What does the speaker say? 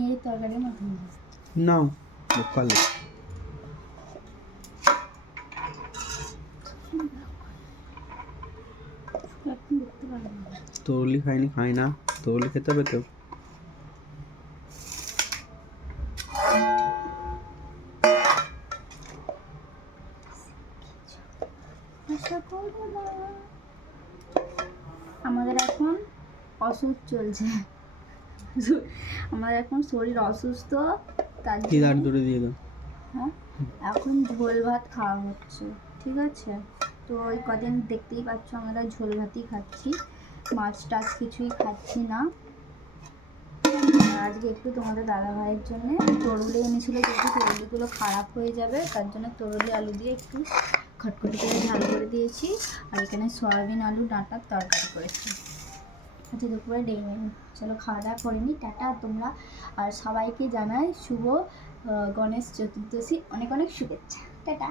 পেঁয়াজের তরকারির মতো নাও কালে তরলি খাইনি, খাই না। তরলি খেতে হবে তো। আমাদের এখন অসুখ চলছে, আমাদের এখন শরীর অসুস্থ, তার খিদার দূরে দিয়ে দাও। হ্যাঁ, এখন ঝোল ভাত খাওয়া হচ্ছে, ঠিক আছে? তো ওই কদিন দেখতেই পাচ্ছ আমরা ঝোল ভাতই খাচ্ছি, মাছ টাছ কিছুই খাচ্ছি না। আজকে একটু তোমাদের দাদা ভাইয়ের জন্য তরুলি এনেছিল, যেহেতু তরুলিগুলো খারাপ হয়ে যাবে তার জন্য তরুলি আলু দিয়ে একটু খটখটি করে ঝাল করে দিয়েছি, আর এখানে সয়াবিন আলু ডাঁটার তরকারি করেছি। আচ্ছা, দুপুরে ডে মেনু। চলো খাওয়া দাওয়া করে নিই, টাটা। তোমরা আর সবাইকে জানাই শুভ গণেশ চতুর্দশী অনেক অনেক শুভেচ্ছা, টাটা।